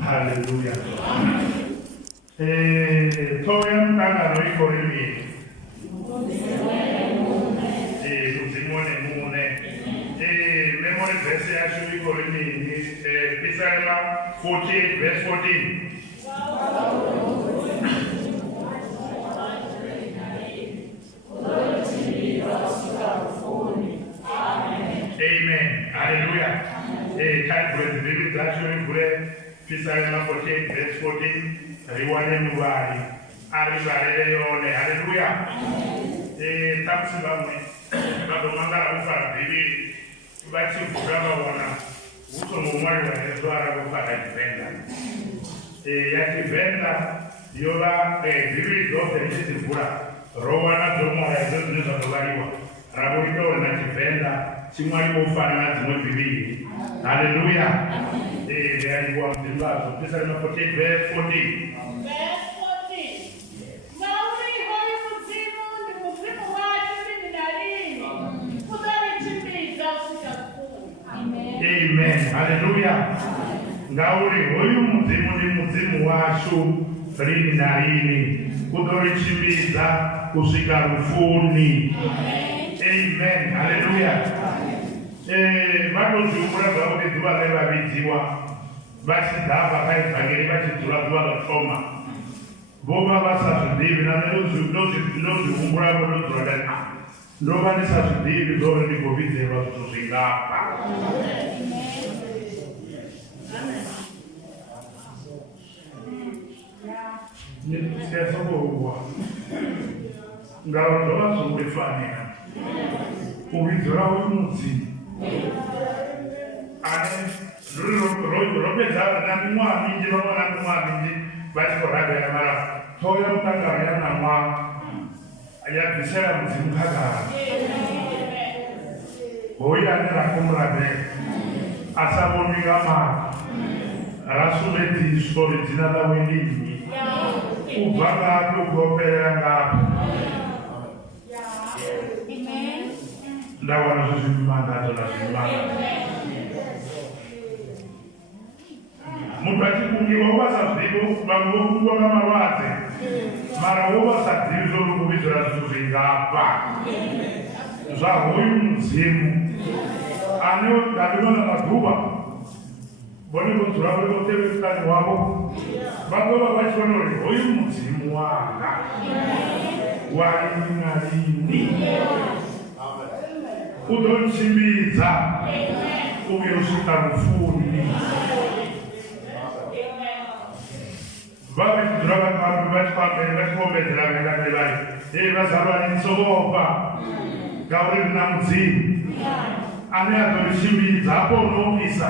Hallelujah. Toya mtanga no iko hivi. Kusimone mune. Memory verse ya iko hivi. Psalm 48 verse 14. Amen. Hallelujah. Type with David actually put Psalm 48 verse 14. Riwane mubali. Aribarele yone. Hallelujah. Tapsi bamwe. Badomanga ufara bibi. Bachi kugaba wana. Uto mwari wa Ezra ufara kivenda. Yakivenda yola bibi zote nishizivura. Rowana domo ya zote nizotogaliwa. Rabuito na kivenda. Simwali ufara na zimwe bibi. Hallelujah. There you are the last. Psalm 48 verse 14. Amen. Hallelujah. Ngauri hoyu muzimu ni muzimu washu rini na rini kudorichimbiza kusika rufuni. Amen. Hallelujah. Vanozviukura zvavo kuti zuva raivavidziwa vachidhava kaivhangeri vachidzura zuva ratoma vova vasazvidivi nanozviumbura vo nodzura kati ndova ndisazvidivi zove ndigovidzerwa zvito zvingapa. Siyasokowa ngaro ndova zvokufanira kuvidzora wemudzimu ropedzana namimwa minji vamona mimwa minji vachikoragera mara toya mutangano yanamwa yabvisera mudzimu kagara hoyo anerakumurabe asavonika maka rasumedziso redzina lavendini kubva ngapi kuoperera ngapi ndawana zvezvimandato nazvimandato munhu achikungiwa uvasazvivo vamwe vokungwa kamarwadze mara wovasadzivi zvorukuvidzira zvinhu zvingapa zvahoyu mudzimu anengandivona madhuva vonikodzura vokotevesikani wavo vakova vachiona kuti hoyu mudzimu wanga warini narini udonchimbidza uye usvika rufuni vachidzura vapambi vachipamberi vachikombedzera vengati vari vazarwa netsova ngauri rina mudzimu ane adorichimbidzapo unoomisa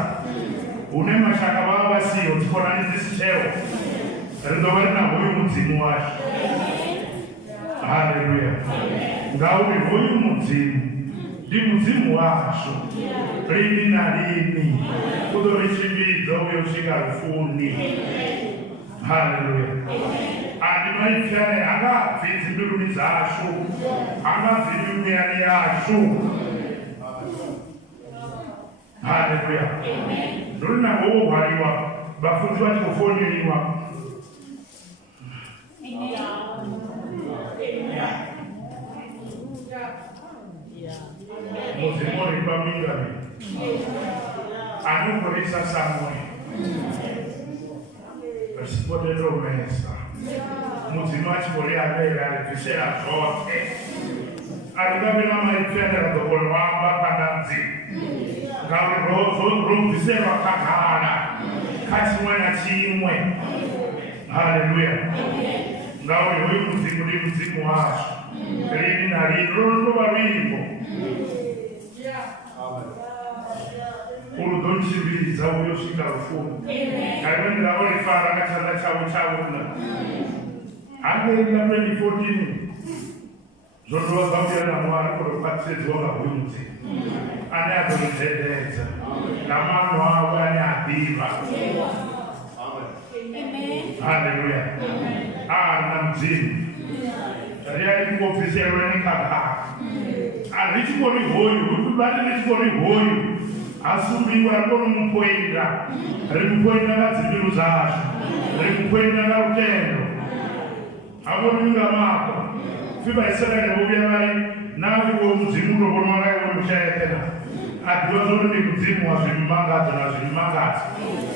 une mashaka vava vasiyo dzikonanisi chero rindova rina hoyu mudzimu wacho. Haleluya. Ngauri hoyu mudzimu ndi mudzimu wacho rini na rini kudorichimbidza uye usvika rufuni. Haleluya. Andimaipyane angabvidzi mbiruni zashu angabviri muyani yashu. Haleluya. Ndorina ngowohwariwa vafudzi vachikofoneriwa mudzimu uri pamingani anoporesa samwe resipoteromesa mudzimu achikori abeera aribvisera zvote arikavena maipyandera dhokono wamba pandanzi ngauri robviserwa kagara kachimwe nachimwe. Haleluya. Ngauri hoyu mudzimu ndi mudzimu wacho rini na rini ronova rwimbo urudonchimbidza uye usvika rufuni. Ngarimwendiravo rifara kachanda chavo chavona hangeirina 2014 zvondova zvauya namwari kuropatisedzwa ngahoyu mudzimu ane adoridzeredza namanhu avo ane adhiva. Haleluya. Ana mudzimu riari kungobviserwa nekakaka. Harichikori hoyu, kuti bati richikori hoyu asumbiwa kono mupoenda rimupoenda kadzimbiro zasho rimupoenda karutendo avoninga mako fiba Israeli vovya vari naviwo mudzimu unokono vakaiwe mushayetena adiwa zori nekudzimu wazvimumangadzo nazvimumangadzo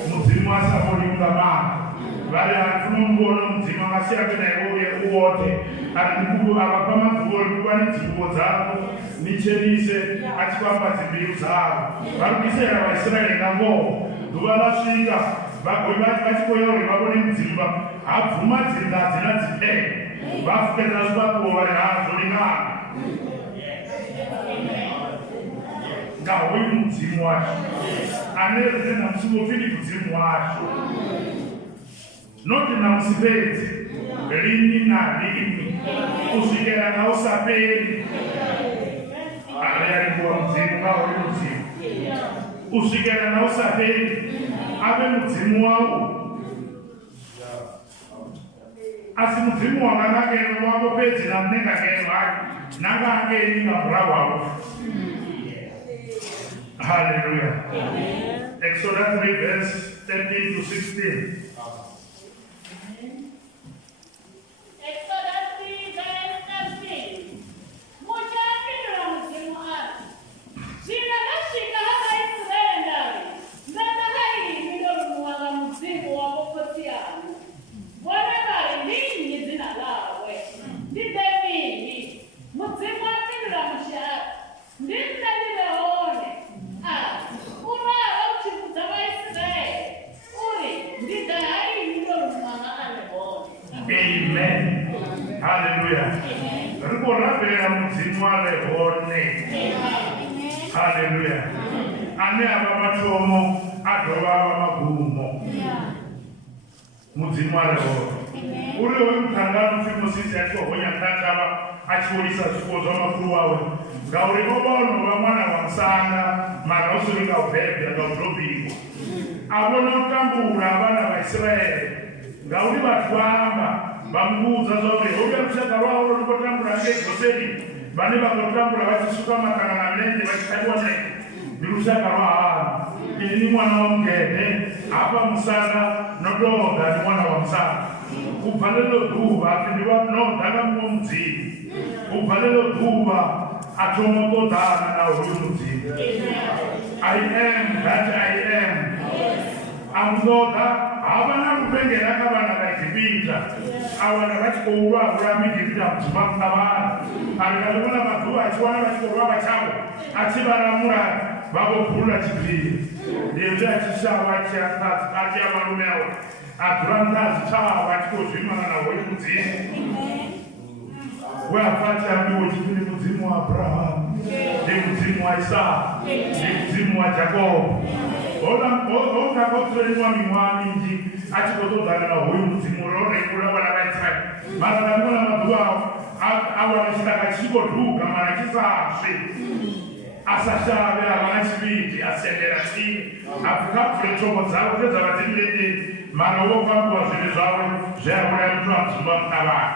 mudzimu asavoninga mako vari arikunombona mudzimu akasiyana naivoye uote arikuku avapa madzuvo rikuva nedzimbo dzavo nichenise achivapa dzimbiru dzavo vari kuisera vaisraeri ngangovo dhuva rasvika vachikoyauri vavone mudzimba habvuma dzinda hadzina dzipee vafukeza zvivakuvo vari hazvoringana ngahoyu mudzimu wacho ane namusingofini mudzimu wacho noti namusipedzi rini narini kusvikira nausaperi arikuwa mudzimu ngahoyu mudzimu kusvikira nausaperi ave mudzimu wavo asi mudzimu wakanakeno wavo pedzi namunengakeno ake nangaangeininga mvura wavo. Hallelujah. Exodus 3 verse 13 to 16. Amen. Hallelujah. Rikorabera mudzimu warehone. Hallelujah. Ane ava machomo adova ava magumo. Mudzimu warehone. Uriwe mutangano Mosisi achihonya mtatava achiurisa zvipo zvamakuru wawe. Ngauri ovaonova mwana wamusana marausuvika ubhebha ngaudobhiko. Avona kutambura vana vaIsraeri. Ngauri vatwamba vamuudza zvauri hoya rushaka rwavo rurikotambura ngegoseni vane vakotambura vachisuka makana namende vachitaiwa neke ndirushaka rwaava ini mwana wamugedhe apa musana nodoga ni mwana wamusana kubva lelo dhuva apindivanodaga mumwe mudzimu kubva lelo dhuva atomotodzana nahoyu mudzimu. I am that I am. Amudoga havana kupengera kavana vachipinda avana vachikourwa kuramidhirira kudzima kunavanhu arikatokona madhuva achiwana vachikorwa vachavo achivaramura vagobhurura chipiri ndezvi achishava achiya marume avo adhura ndazi chavo achikozvimana nahoyu mudzimu weapatiambiwo chipiri mudzimu waabrahamu nemudzimu waisaka nemudzimu wajakobho ongakotorenwa mimwa minji achikotodzana nahoyu mudzimu rorekura vana vaisraeri mara ndakona madhuva awana chitaka chichikodhuga mara chisasve asashave havana chiviti asendera chini apfukapfure tsvombo dzavo dzedzavadzimidendeni mara wokwambuwa zvinhu zvavo zvayauraya mutura mudzimba mukavana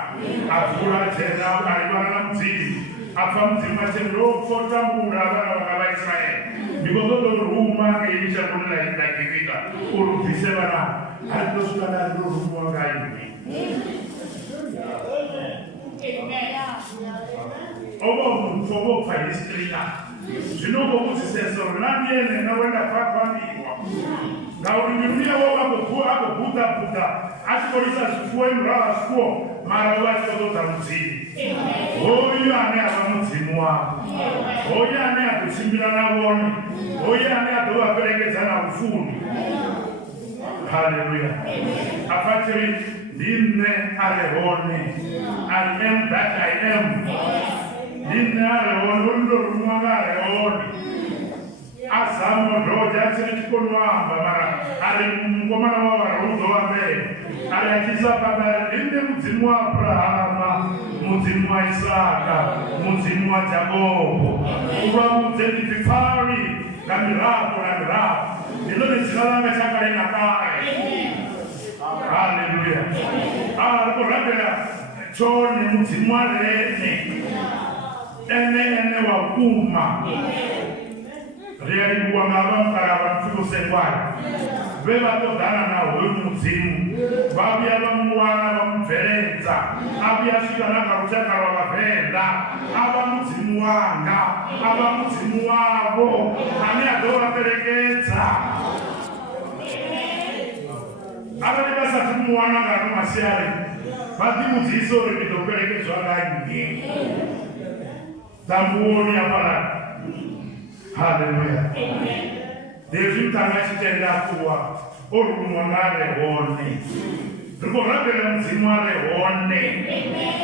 abvura chena arivana namudzimu apfa mudzimu achemrokotambura vana vaka vaisraeri ndikozodoruma ngeichakunilagirika urubvise vana aritosvika nariroruma wangaini ovobva histrika zvinokokudzisesoro nandiene nawenda kwakwambiwa ngauri mirumewo agobhuta achikorisa zvifuwo imurava zvifuwo mara vachitotodza mudzimu hoyu ane ava mudzimu wavo hoyu ane agochimbira navone hoyu ane agovaperekedza naufundi. Haleluya. Afatiri ndine arehone. I am that I am. Ndine arehone undorumanga arehone azamo ndoja achiri chikonwamba mara ari mukomana wavo arikudzowa mberi ari achisapagara ndine mudzimu waAbrahama mudzimu waIsaka mudzimu waJakobho uvamudze ndipfari namirabhu ndino nezina langa chakarena kare. Haleluya. Arikurambira chone mudzimu warene ene wakuma Riali kuangaba mkaraba mfuko sengwani. Beba todana na huyu muzimu. Babi abamuwana bamferenza. Abi ashikana karuchaka wabapenda. Aba muzimu wanga. Aba muzimu wabo. Ani adora perekeza. Aba nibasa tumuwana ngaro masiari. Bati muziso repito perekezwa nganyi. Tambuoni apara. Hallelujah. Amen. Deus também se tem da tua orgulhare one. Ricorda mzimare one.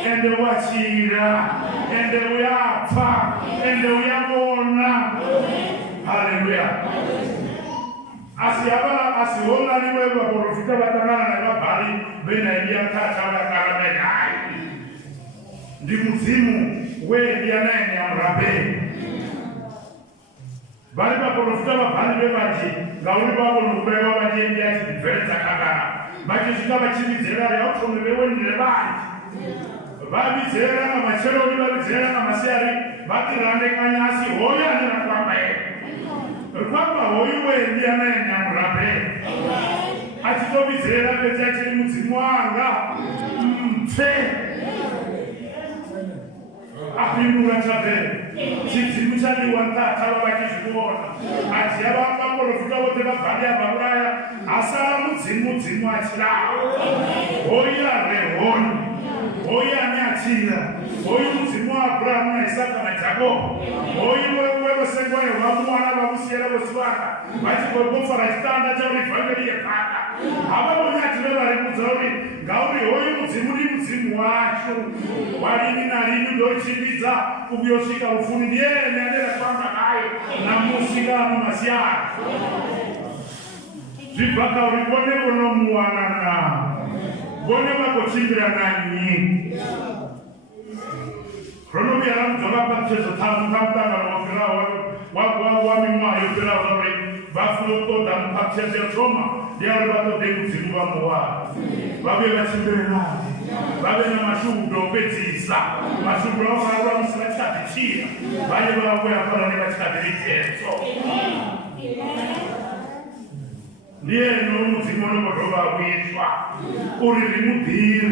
Ende wachira. Ende uyapa. Ende uyabona. Hallelujah. Asiona ni wewe waprofita batangana na babali bena india kata wakala bena. Ndi mzimu wewe ndiye nani amrabe. Bali baprofita babali bebaji ngauri babo nubego baje ndia diferenza kagana. Baje shikaba chimizera ya utono bewe nilebaji. Babi zera na machero ni babi zera na masiari bati rande kanyasi hoya ni kwamba kwamba hoiwe ndiye anayemrabe. Atitobizera bezache muzimu wanga. Mfe. Apindura chabe. Chizimu chali wantata bakishibona. Ati abamba profita wote babali abaraya asala muzimu achira. Hoya rehoni. Hoya nyachira. Hoya muzimu wa Abrahamu na Isaka na Jacob. Hoya wewe sengwe wa mwana wa musiera bosibaka. Bati kwa farastanda cha rifangeli yakaka. Aba nyachira bari muzori. Gauri hoya muzimu ni muzimu wacho. Walini na lini ndo chibiza kubyoshika ufuni ndiye nendele kwamba nayo na musika na masiara. Jibaka ulibone kono muwanana. Bone wako chimbira nanyi. Krono biara mjoga patchezo tamu kamtanga wakira wamimwa yopira wazori bafulo to damu patchezo choma diari bato degu zimuwa mwa babi wachimbira nanyi. Babe na mashuhudo petisa. Mashuhudo wakawa msirachati chia. Baye wawe apara ni machikadirikienzo. Ndiye muzimu kutoka witwa. Urimudire.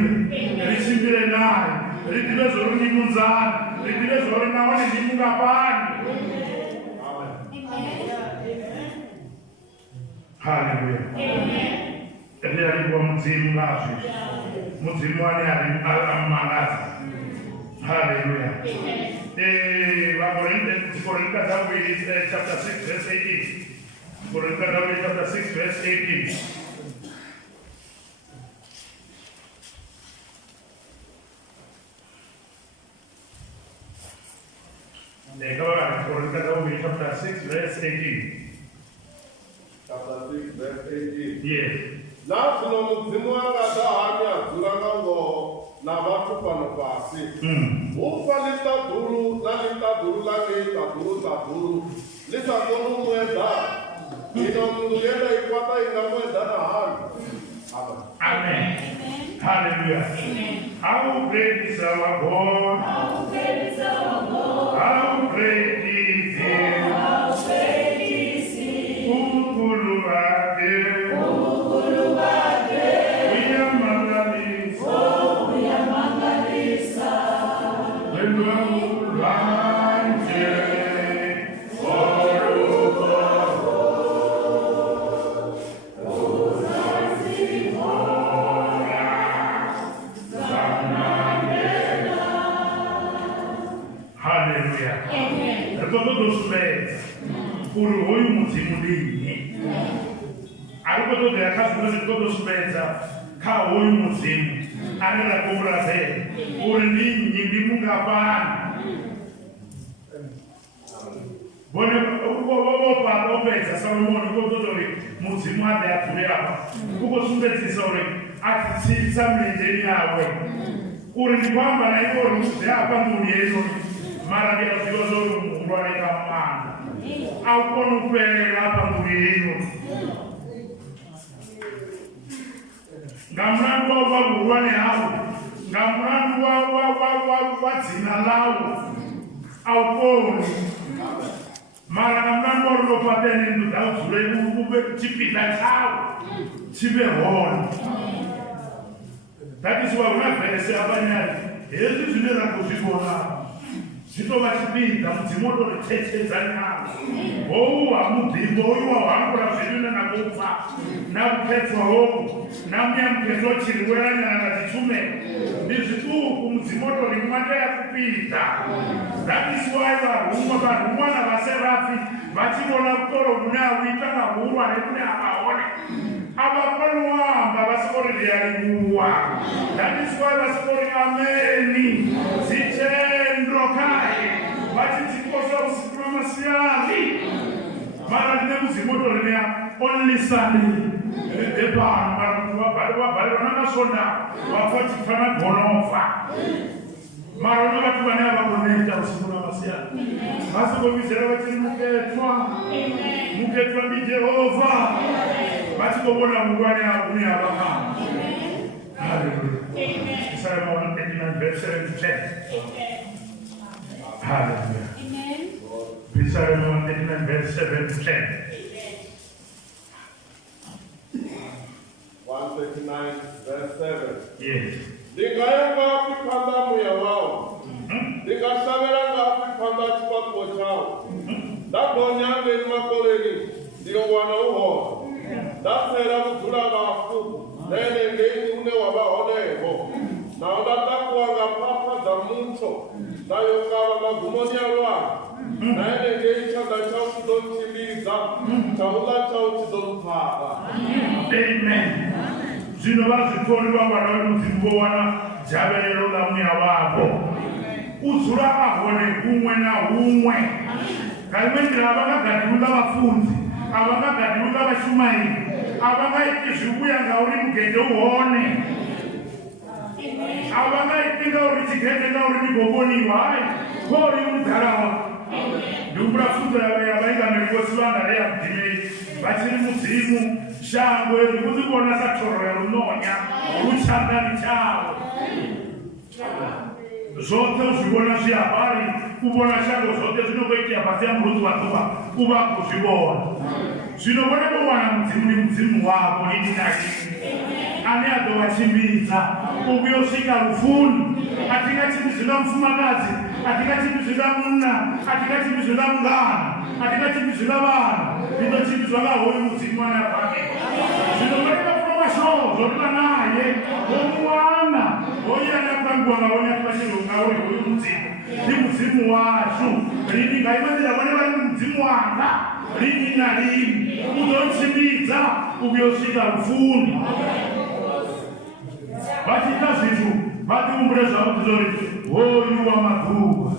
Risimbire naye. Ritire zori ni munzani. Ritire zori na wani ni mungapani. Hallelujah. Ndiye alikuwa muzimu nazi. Muzimu alimalazi. Hallelujah. Korinka David chapter 6 verse 18. Korinka David chapter 6 verse 18. Korinka David chapter 6 verse 18. Chapter 6 verse 18. Yes. Now muzimu wangada hanya zulangango na watu panopasi. Ufalita duru lagi taburu. Lisa duru mwenda. Ino mungenda ikwata inamwenda na hali. Amen. Hallelujah. How great is our God? How great is our God? How great is He? How great is He? Ukuluwake. Uru hoyu muzimu ndini. Ariko to de akafuzo to speza ka hoyu muzimu. Anela kubra ze. Uri ndini ndi mungapana. Bone uko pa opeza Solomon ko to muzimu ade atule apa. Uko sumbezi sore atitsa mlendeni yawe. Uri ndi kwamba na iko ruze apa munyezo. Mara ndio filozofu mungwani kama au kono pele hapa mulino ngamrandu wa burwane hao ngamrandu wa zina lao au kono mara namna moro patene nduta uzule ube chipita chao chibe hona. That is why we have to say abanyari ezo zinera kuzibona zitoba chipita mdzimoto retechedzana amudhimbo uyu wahangura zvinuna nakufa nakuketswa homu namuyamuketwa chiriweranyana kachichume ndizvituku mudzimoto rimwanda yakupita. That is why varumwa navaserafi vachivona kutoro mune akuita nahurwa nekune akaone avapanoamba vasikorirearimuwa. That is why vasikori ameni zichendo kai vachitikosa usiku namasiyari mara ndine muzimoto rinea only Sunday rebepano mara kuti vabhalirwa namasonda vafa chifana gonofa mara unavati vane avakonekta usiku namasiyari vasikobizera vachiri muketwa ndijehovha vachikobona mungwane akune avakama. Hallelujah. Psalm 189 verse 7 to 10. Hallelujah. Psalm 189 verse 7 to 10. 139 verse 7. Yes. Ndingayanga kupanda muya wao. Ndingashavera ngapipanda chipatwa chao. Ndagonya ngeni makoleni. Ndiyo wana uho. Ndasera kudhura vafu. Nene ngeni une wabahoneho. Naoda takuanga papa za mucho. Nayongava magumoni alwa. Nene ngeni chanda chao kudonchiliza. Chaula chao chidompapa. Amen. Zvino vazvitori vangwana vemudzimbo wana javelero lamuya wavo uzura ahone umwe naumwe kaimwendera avangagadiruka vafundzi avangagadiruka vashumairi avangaiti zviuya ngauri mugende uhone avangaiti ngauri chigende ngauri nigoboniwa hai kori mudharawa ndikurafunza yavainga merikosi vangareya kudhimei vachiri mudzimu shango irikuti kuona satoro yarunonya ruchangani chavo zvote uzvibona zvihabari kubona shango zvote zvinokoitia pasi yamurudzi watuka kuva kuzvibona zvinobona kuwana mudzimu nemudzimu wako idinai ani adovachimbidza ukuyosvika rufuni atingachimizvina mufumakazi atingachimizvina muna atingachimizvina mungana atingachimizvina vanhu ndinochimbizva ngahoyi mudzimu anapake zvinoboneka kunomashovo zvotiva naye womuwana hoyi anakuranguwa ngaonya kuvashirungauri hoyi mudzimu ndi mudzimu washu rini ngaimwendera vane vari mudzimu wanga rini narini uzochimbidza ukuyosvika rufuni vachiita zvinhu vatiumbure zvavo tizori hoyu wamadhuva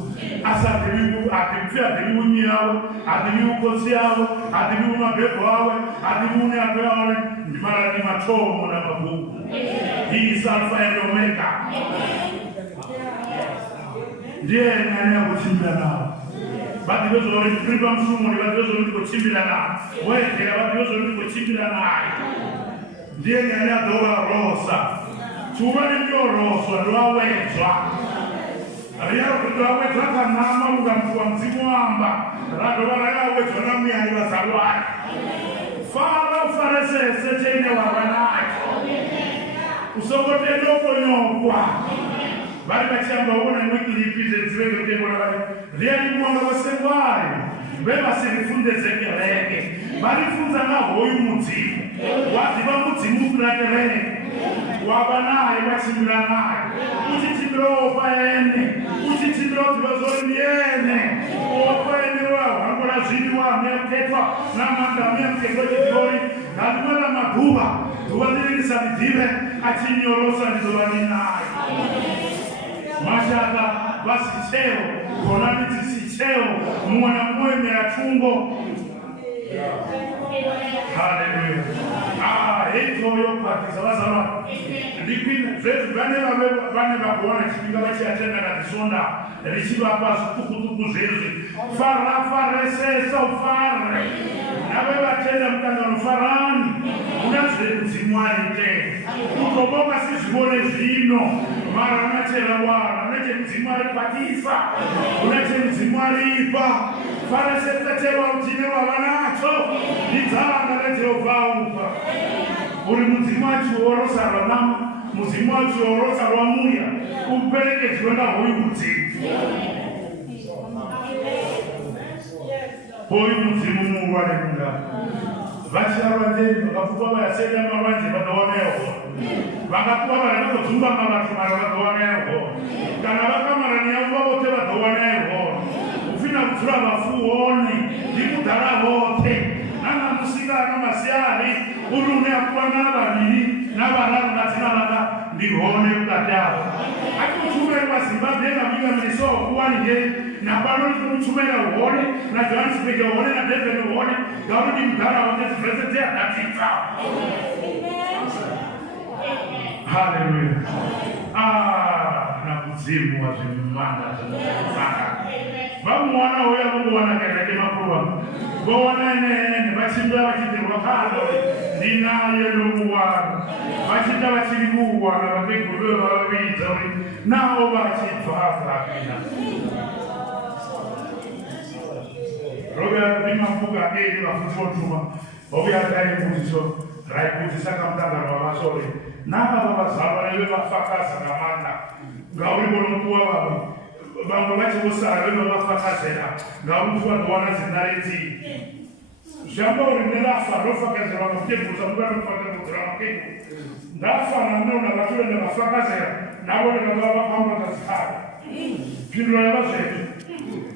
asi hativi umi yavo hativi ukosi yavo hativi umabhebho avo hativi uneato yavo ndimarani matomo namabhuku He Alpha and Omega ndiye nyanya yakuchimbira navo vati vezori kuripa musumuri vati vezori ndikochimbira navo wedhera vati vezori ndikochimbira naye ndiye nyanya yadhovarosa tuva nenyoroswa ndovawedzwa riyaro kuti vawedzwa kanama ukampuwa mdzimu wamba radhova rakawedzwa namuyani vazalwari fara ufare sese cheine wava nacho usongotendokonyokwa vari vachiyamba ona imwe kilipi zedzivekotengona vari riyanimwanga vasengwari vevasirifunde zekereke varifunza nahoyu mudzimu waziva mudzimu kunakereke wava naye vachimbira naye uchichimbirawo paene uchichimbira kuti vazori ndiene opaene wahwangura zviri wamyaketwa namandamyaketwa chidhori ngalimwana madhuva dhuva ndiririsamidzive achinyorosa ndizovani naye mashaka vasicheo gonani dzisicheo mumwe namumwe meratungo. Hallelujah. Heitoyo kwatisa vazalwa ndikwina zvetu vane vakuona chipinga vachiatenda katisonda richivapa zvitukutuku zvezvi farafaresesa ufare nave vatenda mutangano farani una zvemudzimu aite kutoboka sizvivone zvino mara unachera wana unachemudzimu arikwatisa unachemudzimu aripa Farasetateva utine wavanacho nizanga leJehova upa uri mudzimu wacho worosa rwanama mudzimu wacho worosa rwamuya uperekedzwe nahoyu mudzimu hoyu mudzimu mungwanemunda vachirarwandei vakapuwa vayasenya mavanje vakaoneho vakapuwa varanodzumba mavatu mara vakaoneho kana vakamarani yavo vote vakaoneho ufina kudzura vafuoni ndikudhara vote nanamusikana masiyari urume akuwana vaviri navararu vatinavaka ndihone mukati avo atikutumira vazimbabwe namuika miriso kuwanike napano ndikutumira hone najohanesburg hone nadevhen hone gauri ndimugara wote zivhese teadatita haleluya namudzimu wazvimana zvakanaka vamuwana hoya vamuwana kairake makuva voona ine vachimba vachidirwa kano ndinaye nomuwana vachinda vachiri kuwana vakegurwe vavavidza uri navo vachibvazakina rovya rimafuga eri vafudzi votuma vouya raikudziso raikudzisa kamutangano wavasore navava vazava neve vafakaza kamanda ngauri vonokuwa vava vamwe vachivosara vevavafakazera ngauri vagowana zinareti zvamba uri nerafa rofakazera vakutebhusa mukanofakamudzira makeko ndafana nona vatorenda vafakazera navone vakavapambakazikara pinduro yavazvetu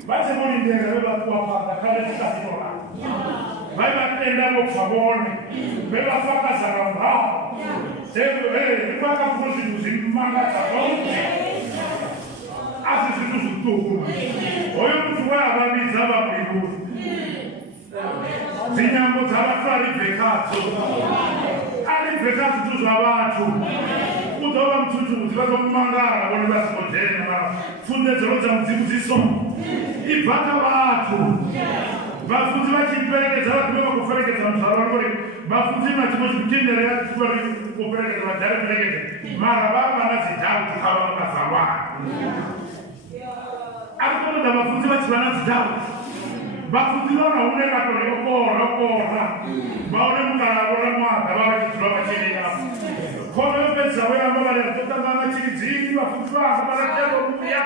vatemonindera vevakuwapanda karetikatiora vaivatenda vopfavone vevafakazara mbao vakapuwa zvinhu zvimangadza vauti asi zvinhu zvituku hoyo muti waavavidza vamwiruri dzinyambo dzavatu aribvekadzo aribvekadzo tuzvavatu udova mututu vatomumangara vone vasimodhena pfundedzero dzamudzimu dziso ibvaka vatu vafudzi vachiperekedza vagume vakuperekedza muzvaro vanori vafudzi machimo chikutenderera kuperekedza vadhare perekedza mara vavana dzidhavu tikava vakazarwa arikutoda vafudzi vachivana dzidhavu vafudzi vona unevatorokora vaone mukaravo ramwaga vavachidzura vachirina kome vepedza veyamba varetotanga vachiridzini vafudzi vavo varateromuya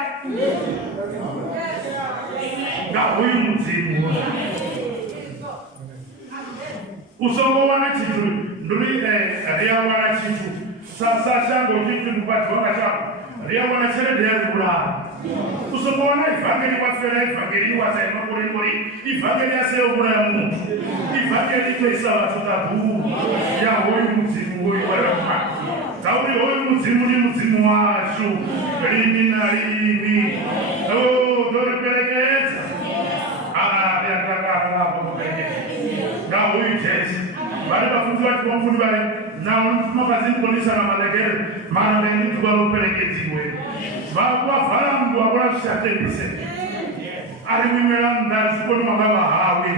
ngahoyu mudzimu usongowana chitu nduri riyawana chitu sashango chitu ndukwadhonga chako riyawana cherede yarikudaro usongowana ivhangeri wafera ivhangeri wasaimangorengori ivhangeri yaseomura yamuntu ivhangeri itoisa vatotabhuru yahoyu mudzimu hoyu warapa tauri hoyu mudzimu ni mudzimu washu rimi narimi doriperekedza ngahoyu jesu vari vafudzi vachivamfuni vari navo makazingonisana malekere mara vaindituva roperekedziwe vavavhara mundu vakurasvishatendise ari mwimera mundari zvikoni makavahawe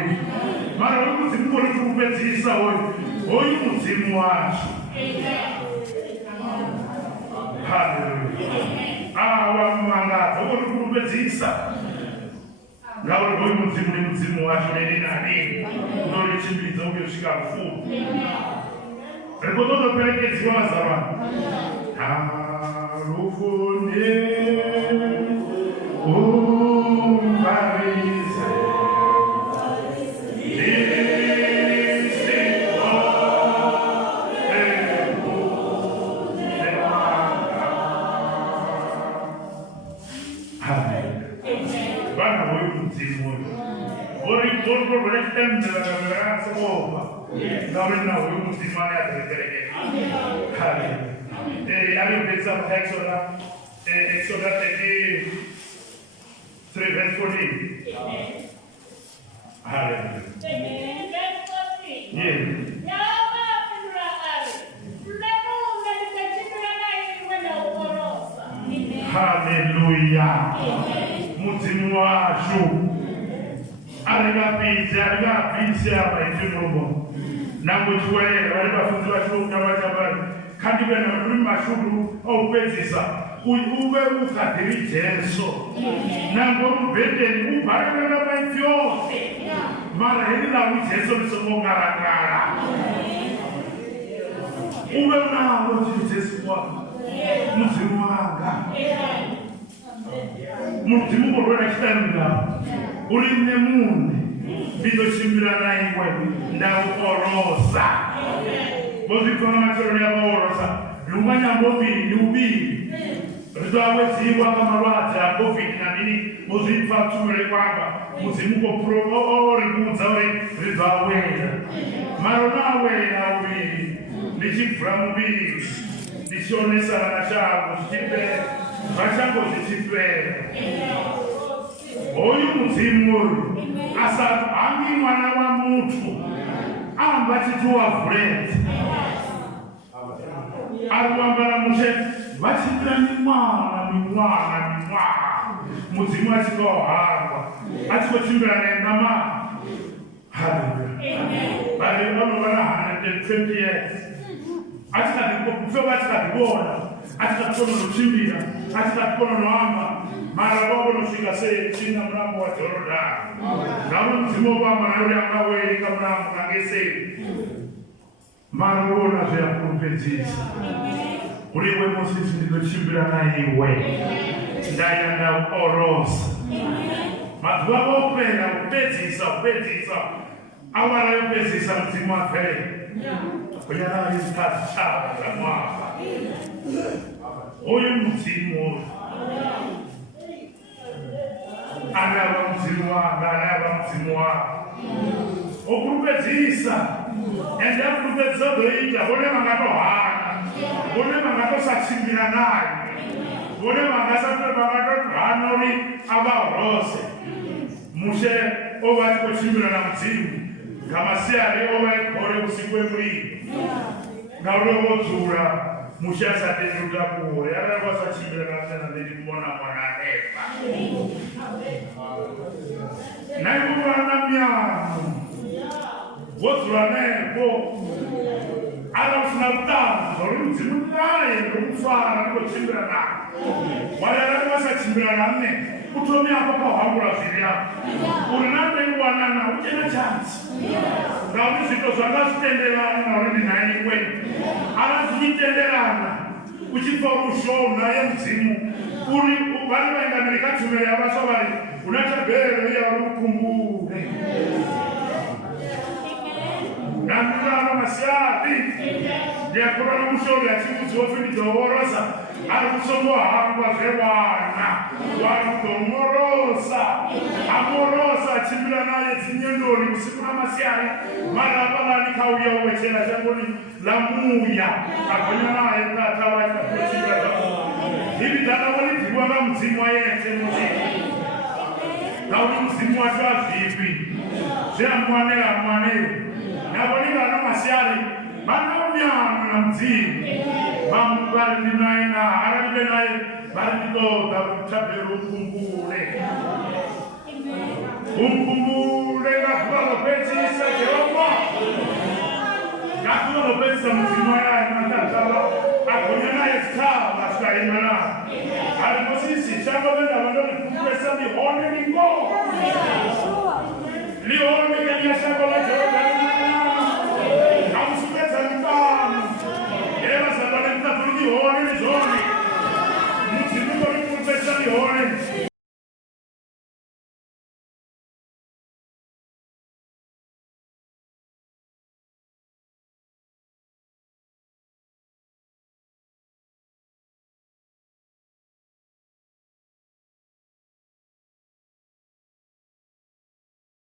mara hoyu mudzimu kori kurupedzisa hoyu mudzimu wacho haleluya wamumangadza ukori kurupedzisa ngauri hoyu mudzimu ni mudzimu wacho neni nani unorichimbidza ukesvika rufu rikototoperekedziwa mazarwana harufunde umvarize Exodus 33 verse 14. Hallelujah. Yes. Hallelujah. Mudzimu washu arikapidza apa ichinombo nangochiwera vari vafudzi vachiuka vachabari kana andive namaturi mashudu aupedzisa uve ukadhiri Jesu nango mubhedheni ubharana maifyose mara heri nawe Jesu risomongarakara uve unawo chiri Jesu wako mudzimu wanga mudzimu korwera chitanira uri nemunhu ndizochimbira naiwe ndaukorosa muzvikona machero yakaorosa rumwanyamboviri ndiuviri rizvaweziwa kamarwadzi aCovid namini muzvipa tumire kwamba muzimukoorikuudza uri rizvawera maronawera uviri ndichibvura muviri ndichionesana nachangu zvichipera zvachango zvichipera hoyu mudzimu uyu asati hangi mwana wamutu amba chituwavhureti ari kuambara mushe vachipira mimwana mudzimu achikohamba achikochimbira nenama haleluya vari vanovana 120 years achikadikufa achikadibona achikadikononochimbira achikadikononoamba mara vakonosvika sei china murambo waJorodhani ngavo mudzimu wovamba nauri angawereka murambo kange sei mara uona zveyakurupedzisa uriwe Mosisi ndinochimbira naiwe ndaya ndakuorosa mazuva vopera kupedzisa awara yopedzisa mudzimu wapere kunyana isikadzi chava zvamwaka uyu mudzimu anava mudzimu wanga anava mudzimu wanga okurupedzisa ende akurupedzisa doita vone vangatohana vone vangatosachimbira naye vone vangatodhana uri avarose mushe ova achikochimbira namudzimu ngamasiyari ova ekore usiku wemuriri ngaurevodzura mushe asatenduka kure aravasachimbira nasena ndikubona mwana anefa naikuvana myano vodzura nepo arafuna kutanza uri mudzimu naye ndokufara ndikochimbira naye wararari vasachimbira nane utomi apo pahwangura zviri apo uri naneiwanana uchena chansi ngauri zvito zvanga zvitenderana nauri ndinhani kwenu arazvichitenderana uchibva rushona yemudzimu uri vari vainga nerikatumire yavasva vari una chabherero yauri ukumbure nandurana masiyati ndiyakurana mushori achimudzi wofinidzoworosa ari kusongohamba zvewana wari kutomorosa amorosa achimbira naye dzinyendori usiku namasiyari marapa vanikauya owechera changoni lamuya agonya naye tata vachatochimbira ivi dzakavonidzirwa namudzimu wayete mudzimu ngauri mudzimu wacho azvipi zveamwanero navonera namasiyari vanaumyano namudzimu vari ndinaye naharaive naye vari nditoda kuchabhera umkumbure ngazuva lopedzisa Jehova ngazuva lopedzisa mudzimu wayaye matatava agonya naye tsava svikaima naye ari Mosisi changovenda vandorikumbesa lihone lingo lihone